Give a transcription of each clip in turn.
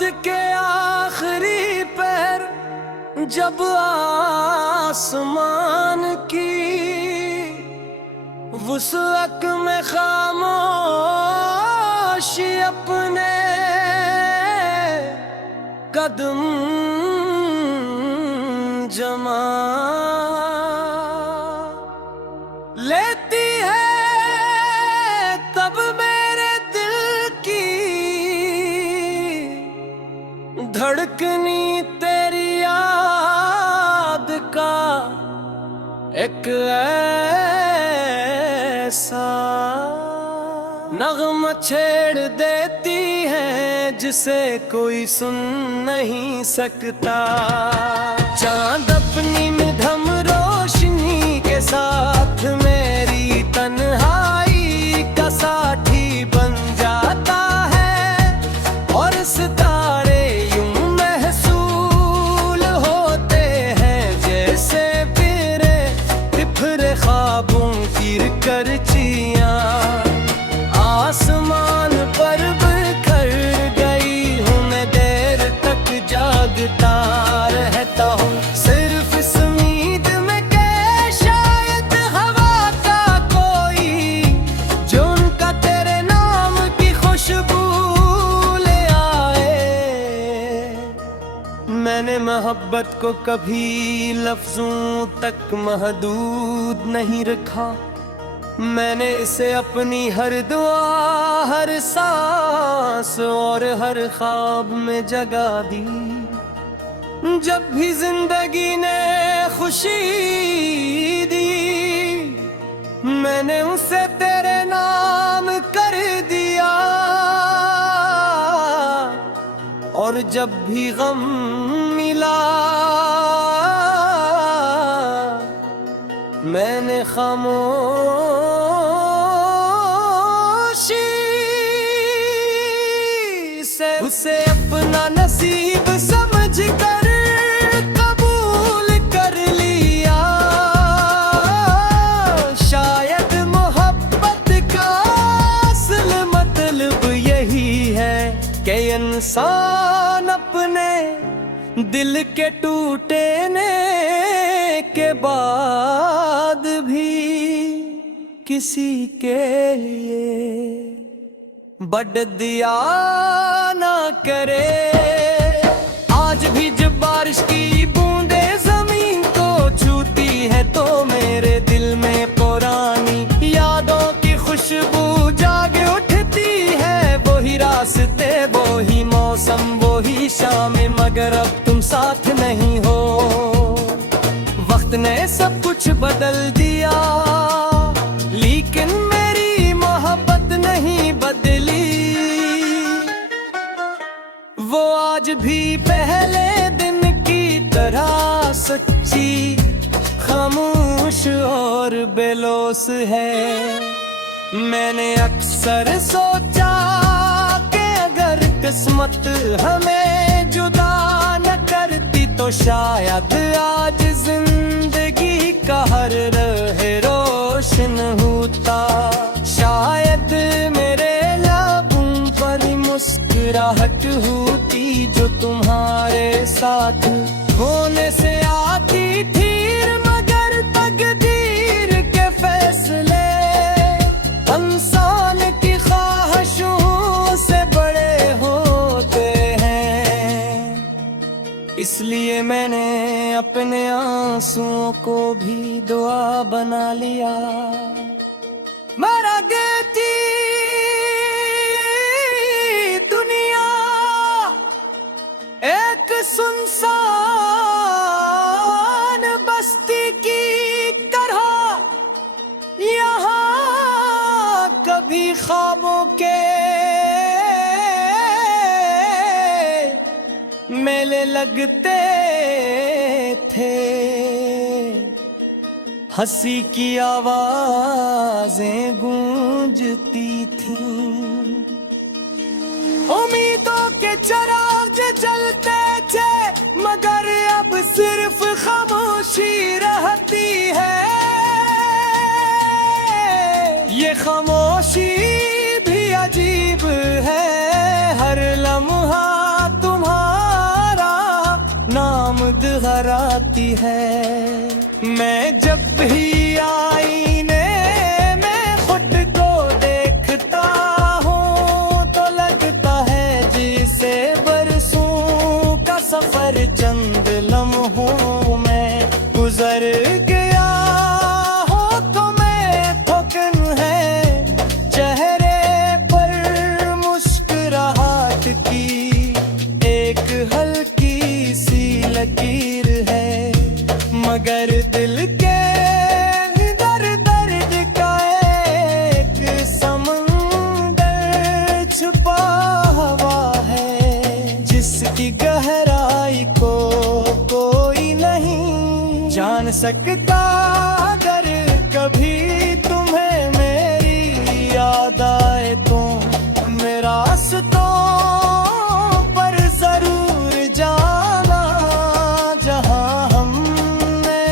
रात के आखिरी पैर जब आसमान की वुसअत में खामोशी अपने कदम जमा लेती है, तब मेरे दिल की धड़कनी तेरी याद का एक ऐसा नग़्मा छेड़ देती है जिसे कोई सुन नहीं सकता। चांद अपनी मध्यम रोशनी के साथ मेरी तन्हाई का साथी बन जाता है, और सितारे यूं महसूल होते हैं जैसे बिफरे ख्वाबों की करचियां। आसमान पर बिखर गई हूँ मैं, देर तक जागता रहता हूँ सिर्फ इस उम्मीद में कि शायद हवा का कोई जो उनका तेरे नाम की खुशबू ले आए। मैंने मोहब्बत को कभी लफ्जों तक महदूद नहीं रखा, मैंने इसे अपनी हर दुआ, हर सांस और हर ख्वाब में जगा दी। जब भी जिंदगी ने खुशी दी, मैंने उसे तेरे नाम कर दिया, और जब भी गम मिला मैंने खामोशी से उसे अपना नसीब समझ कर कबूल कर लिया। शायद मोहब्बत का असल मतलब यही है कि इंसान अपने दिल के टूटने के बाद भी किसी के लिए बढ़ दिया ना करे। आज भी जब बारिश की बूंदे जमीन को छूती है तो मेरे दिल में पुरानी यादों की खुशबू जाग उठती है। वही रास्ते, वही मौसम, वही शाम, मगर अब तुम साथ नहीं हो। वक्त ने सब कुछ बदल दिया, लेकिन मेरी मोहब्बत नहीं बदली। वो आज भी पहले दिन की तरह सच्ची, खामोश और बेलौस है। मैंने अक्सर सोचा कि अगर किस्मत हमें जुदा न करती तो शायद आज जिंदगी का हर राह रोशन होता। शायद मेरे लबों पर मुस्कुराहट होती जो तुम्हारे साथ होने से आती थी, मगर तकदीर के फैसले इंसान की ख्वाहिशों से बड़े होते हैं। इसलिए मैंने अपने आंसुओं को भी दुआ बना लिया। मरा देती दुनिया एक सुनसान बस्ती की तरह, यहाँ कभी ख्वाबों के मेले लगते थे, हंसी की आवाजें गूंजती थीं। उम्मीदों के चिराग जलते थे, मगर अब सिर्फ खामोशी रहती है। ये खामोशी भी अजीब है, हर लम्हा तुम आमद हराती है। मैं जब भी आईने में खुद को देखता हूँ तो लगता है जिसे बरसों का सफर चंद लम्हों में गुजर गया हो। तो मैं थकन है चेहरे पर मुस्कुराहट की एक हल्की सी लकीर है, मगर दिल के दर्द का एक समंदर छुपा हुआ है, जिसकी गहराई को कोई नहीं जान सकता। अगर कभी तुम्हें मेरी याद आए तो मेरा रास्तों पर जरूर जाना, जहां हमने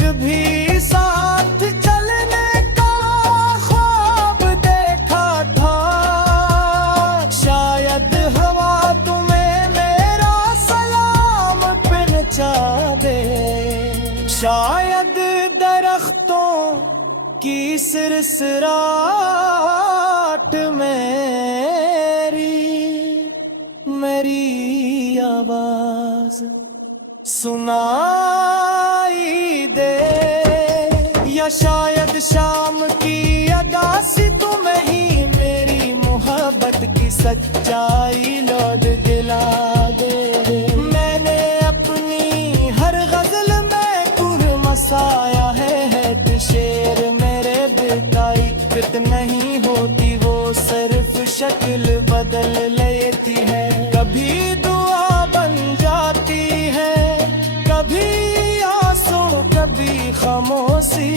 कभी साथ चलने का ख्वाब देखा था। शायद हवा तुम्हें मेरा सलाम पहुंचा दे, शायद दरख्तों की सिरसिराहट मेरी आवाज सुनाई दे, या शायद शाम की अदा से तुम्हें ही मेरी मोहब्बत की सच्चाई लौट दिला दे। मैंने अपनी हर गजल में कुर मसाया है तो शेर मेरे बेताई फित नहीं होती, वो सिर्फ शक्ल बदल लेती है। कभी दुआ बन जाती है, कभी आंसू कभी खामोशी,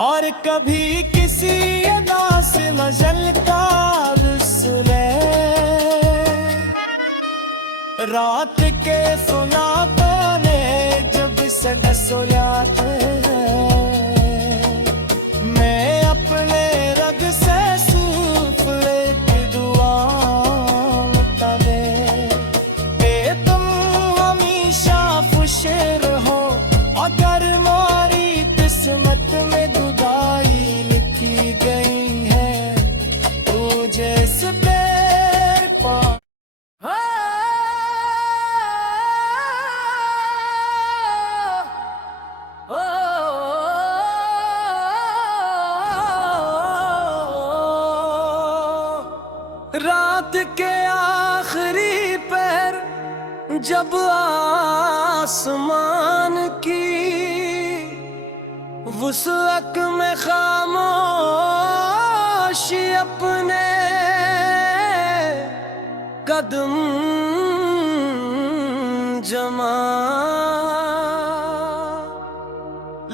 और कभी किसी अदा से मजल का रुसले। रात के सुनातों ने जब सदा सुलाते मैं अपने रग से सूफ एक दुआ तबे के तुम हमेशा खुश रहो। अगर मारी किस्मत में दुदाई लिखी गई है तो जैसे पैर पा रात के आखिरी पैर जब आसमान की वुसअत में खामोशी अपने कदम जमा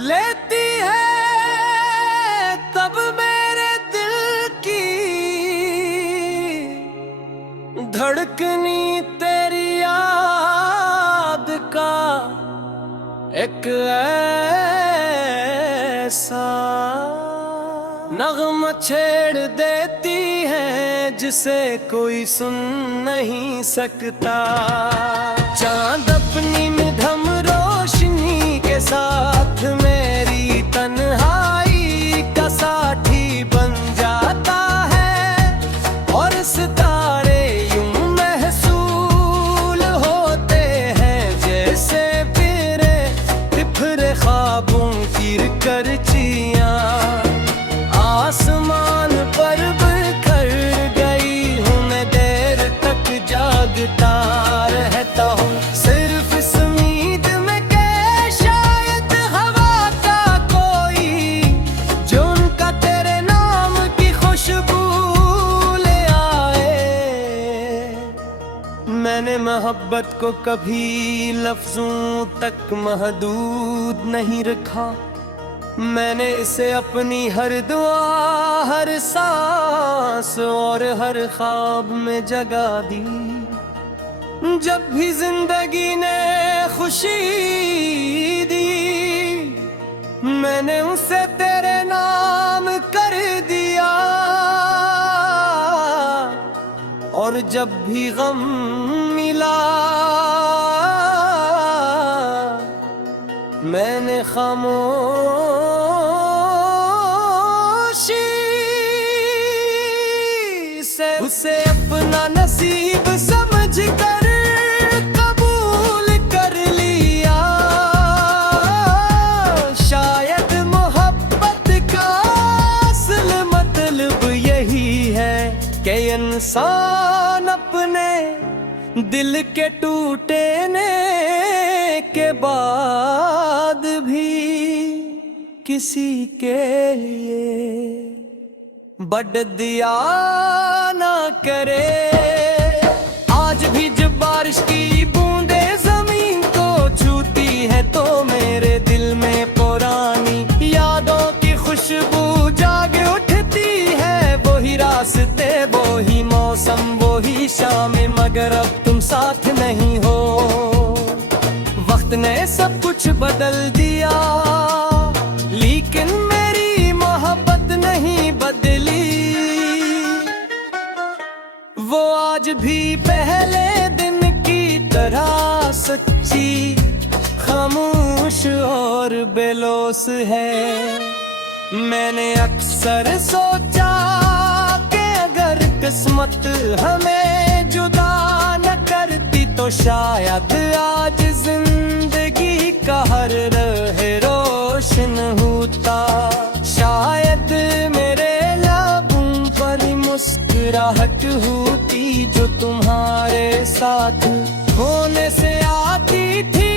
लेती है, तब मेरे दिल की धड़कनी तेरी याद का एक ऐसा नगमा छेड़ देती है जिसे कोई सुन नहीं सकता। चांद अपनी मध्यम रोशनी के साथ मेरी तन्हाई का साथी बन जाता है, और सितारे यूं महसूल होते हैं जैसे फिरे बिफरे ख्वाबों की करचियां। आसमान पर बिखर गई हूँ मैं, देर तक जागता रहता हूँ सिर्फ इस उम्मीद में कि शायद हवा का कोई जो उनका तेरे नाम की खुशबू ले आए। मैंने मोहब्बत को कभी लफ्जों तक महदूद नहीं रखा, मैंने इसे अपनी हर दुआ हर सांस और हर ख्वाब में जगा दी। जब भी जिंदगी ने खुशी दी मैंने उसे तेरे नाम कर दिया, और जब जब भी गम मिला मैंने खामोशी से उसे अपना नसीब समझ कर कबूल कर लिया। शायद मोहब्बत का असल मतलब यही है कि इंसान अपने दिल के टूटने के बाद भी किसी के लिए बढ़ दिया ना करे। आज भी जब बारिश की बूंदे जमीन को छूती है तो मेरे दिल में पुरानी यादों की खुशबू जाग उठती है। वही रास्ते वही मौसम वही शाम मगर अब तुम साथ नहीं हो। वक्त ने सब कुछ बदल दिया लेकिन मेरी मोहब्बत नहीं बदली। वो आज भी पहले दिन की तरह सच्ची खामोश और बेलौस है। मैंने अक्सर सोचा कि अगर किस्मत हमें जुदा न करती तो शायद आज जिंदगी का हर राह रोशन होता। शायद मेरे लबों पर मुस्कुराहट होती जो तुम्हारे साथ होने से आती थी।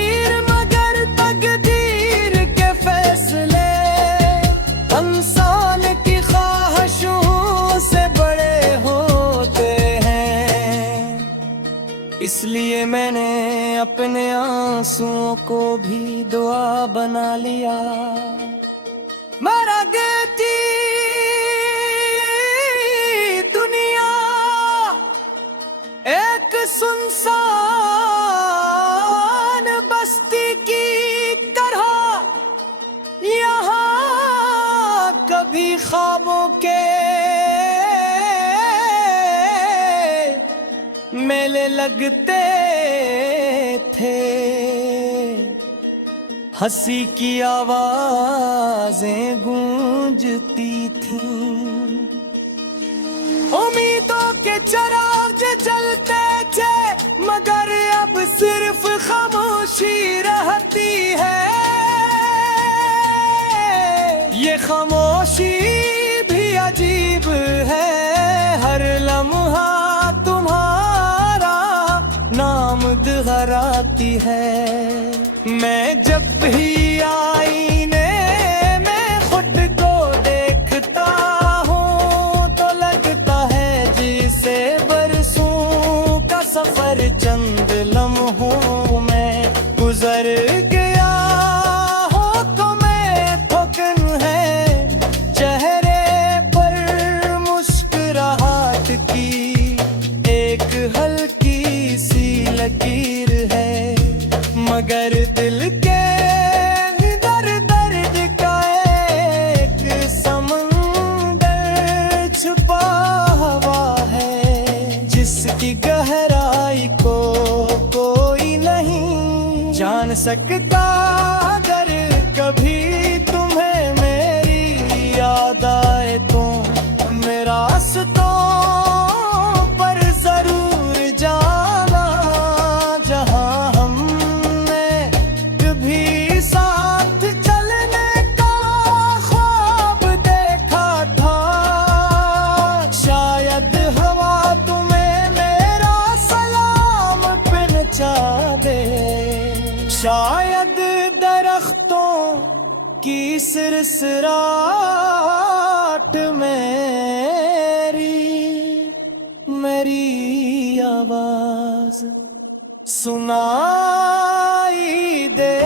मगर तकदीर के फैसले इंसान की ख्वाहिशों से बड़े होते हैं। इसलिए मैंने अपने आंसुओं को भी दुआ बना लिया। मरा देती दुनिया एक सुनसान बस्ती की तरह यहाँ कभी ख्वाबों के मेले लगते थे। हंसी की आवाजें गूंजती थीं। उम्मीदों के चिराग जलते थे मगर अब सिर्फ खामोशी रहती है। ये खामोशी भी अजीब है। हर लम्हा तुम्हारा नाम दोहराती है। मैं जब भी आईने में खुद को देखता हूँ तो लगता है जिसे बरसों का सफर चंद लम्हों में गुजर गया हो। तो मैं थकन है चेहरे पर मुस्कुराहट की एक हल्की सी लकीर है। मगर दिल के दर्द का एक समंदर छुपा हुआ है जिसकी गहराई को कोई नहीं जान सकता। अगर कभी तुम्हें मेरी याद आए तो मेरा रास्तों पर जरूर जाना जहां हमने कभी साथ चलने का ख्वाब देखा था। शायद हवा तुम्हें मेरा सलाम पहुंचा दे। शायद दरख्तों की सिरसिराहट मेरी आवाज सुनाई दे।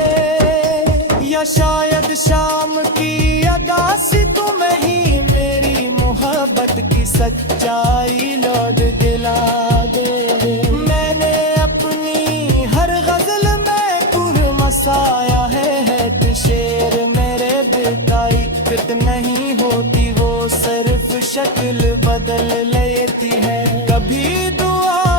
या शायद शाम की अदा से तुम्हें ही मेरी मोहब्बत की सच्चाई लौट दिला दे। मैंने अपनी हर गजल में मसाया है तो शेर मेरे बेताई फित नहीं होती, वो सिर्फ शक्ल बदल लेती है। कभी दुआ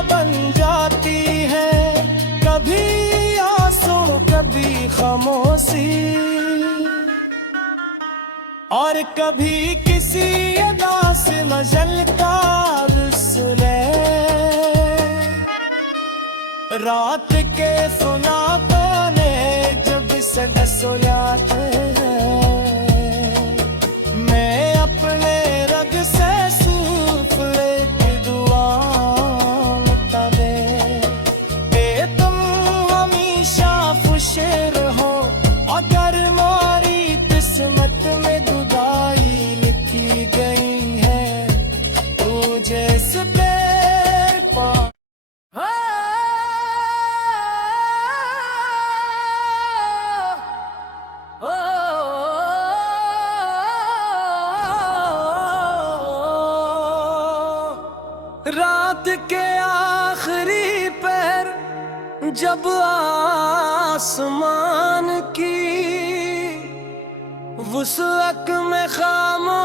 और कभी किसी अदा से मजलता रुसले। रात के सुनाते ने जब से डसोलाते हैं, मैं अपने रग से सूफ एक दुआ तबे ए तुम हमेशा खुशे रहो। अगर मारी किस्मत में जुदाई लिखी गई है, तुझे इस पैर पा रात के आखिरी पैर जब आसमान की वुसअत में खामोशी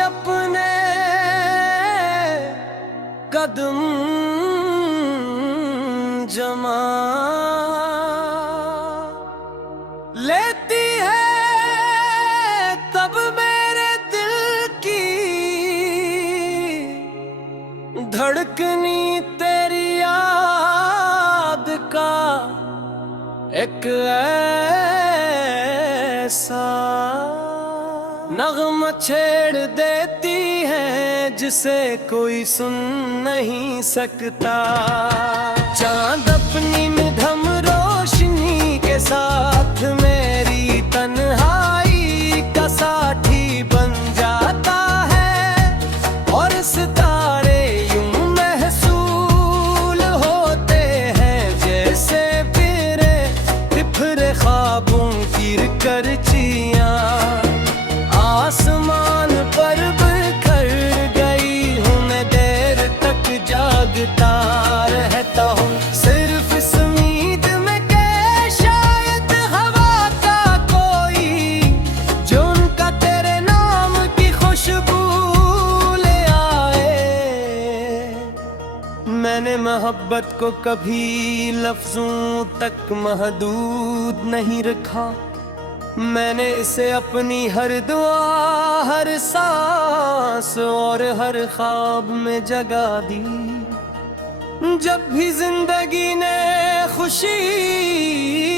अपने कदम जमा लेती है, तब मेरे दिल की धड़कनी तेरी याद का एक ऐसा नग़्मा छेड़ देती है जिसे कोई सुन नहीं सकता। चांद अपनी निधम रोशनी के साथ मेरी तन्हाई का साथी बन जाता है, और सितारे यूं महसूल होते हैं जैसे फिरे बिफरे ख्वाबों की करचियां। आसमान पर बिखर गई हूँ मैं, देर तक जागता रहता हूँ सिर्फ इस उम्मीद में कि शायद हवा का कोई जो उनका तेरे नाम की खुशबू ले आए। मैंने मोहब्बत को कभी लफ्जों तक महदूद नहीं रखा, मैंने इसे अपनी हर दुआ, हर सांस और हर ख्वाब में जगा दी। जब भी जिंदगी ने खुशी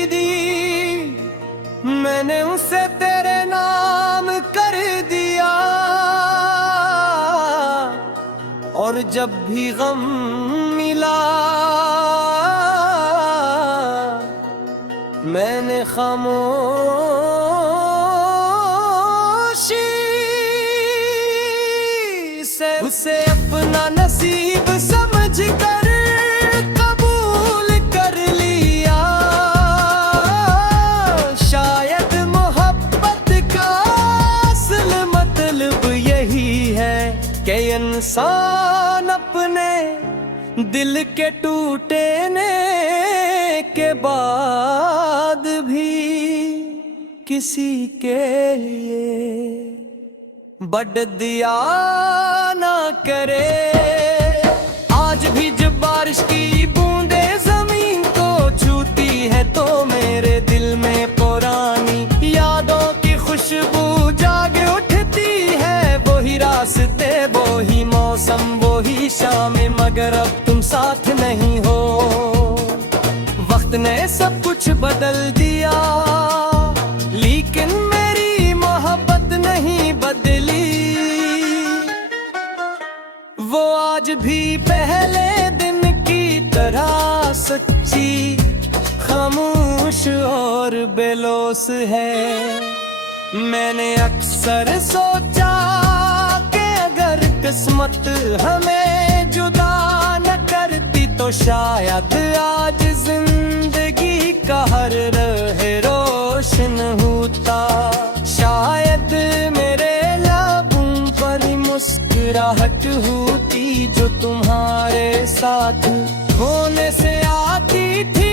दी, मैंने उसे तेरे नाम कर दिया, और जब भी गम मिला मैंने खामोशी से उसे अपना नसीब समझ कर कबूल कर लिया। शायद मोहब्बत का असल मतलब यही है कि इंसान अपने दिल के टूटने के बाद भी किसी के लिए बढ़ दिया ना करे। आज भी जब बारिश की बूंदे जमीन को छूती है तो मेरे दिल में पुरानी यादों की खुशबू जाग उठती है। वही रास्ते, वही मौसम, वही शाम, मगर अब तुम साथ नहीं हो। वक्त ने सब कुछ बदल दिया, लेकिन मेरी मोहब्बत नहीं बदली। वो आज भी पहले दिन की तरह सच्ची, खामोश और बेलौस है। मैंने अक्सर सोचा कि अगर किस्मत हमें जुदा न करती तो शायद आज जिंदगी का हर राह रोशन होता। शायद मेरे लबों पर मुस्कुराहट होती जो तुम्हारे साथ होने से आती थी,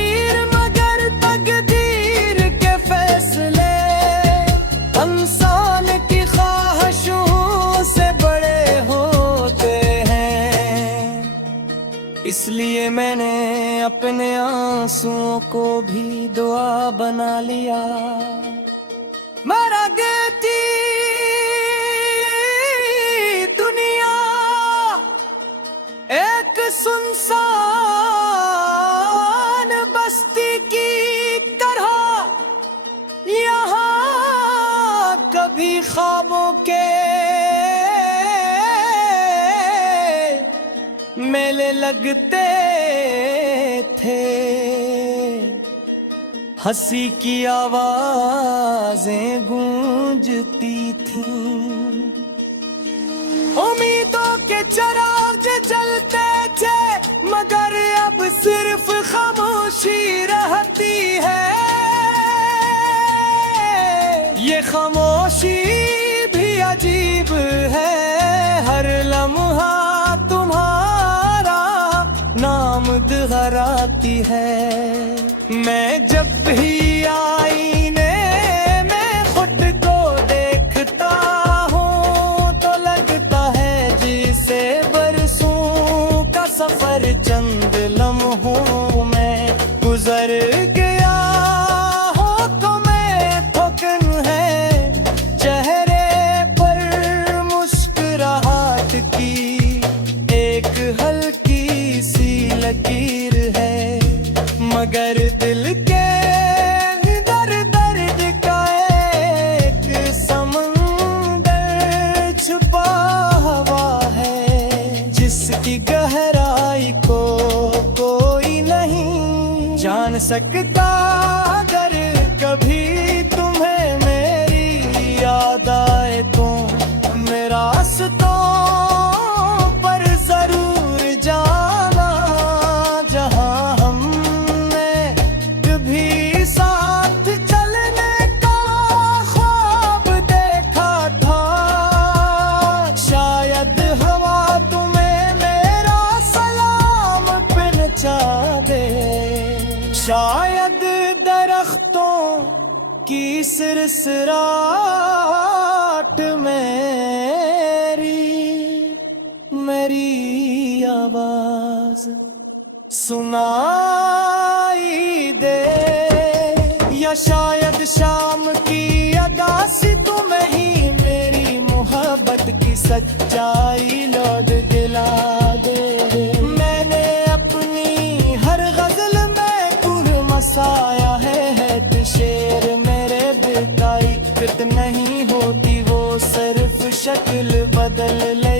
मगर तकदीर के फैसले इंसान की ख्वाहिशों से बड़े होते हैं। इसलिए मैंने अपने आंसुओं को भी दुआ बना लिया। मरगती दुनिया एक सुनसान बस्ती की तरह, यहाँ कभी ख्वाबों के मेले लगते थे, हंसी की आवाजें गूंजती थीं, उम्मीदों के चिराग जलते थे, मगर अब सिर्फ खामोशी रहती है। ये खामोशी भी अजीब है, हर लम्हा तुम्हारा नाम दोहराती है। मैं जब भी आईने में खुद को देखता हूँ तो लगता है जिसे बरसों का सफर चंद लम्हों में गुजर गया हो। तो मैं थकन है चेहरे पर मुस्कुराहट की एक हल्की सी लकीर है, मगर दिल के दर्द का एक समंदर छुपा हुआ है, जिसकी गहराई को कोई नहीं जान सकता। अगर कभी तुम्हें मेरी याद आए तो मेरा रास्तों पर जरूर जाना, जहां हमने कभी साथ चलने का ख्वाब देखा था। शायद हवा तुम्हें मेरा सलाम पहुंचा दे, शायद दरख्तों की सिरसिराहट मेरी आवाज सुनाई दे, या शायद शाम की अदासी तुम्हें ही मेरी मोहब्बत की सच्चाई लौट दिला दे। मैंने अपनी हर गजल में गुल मसाया है तो शेर मेरे बेकाई कृत नहीं होती, वो सिर्फ शक्ल बदल ले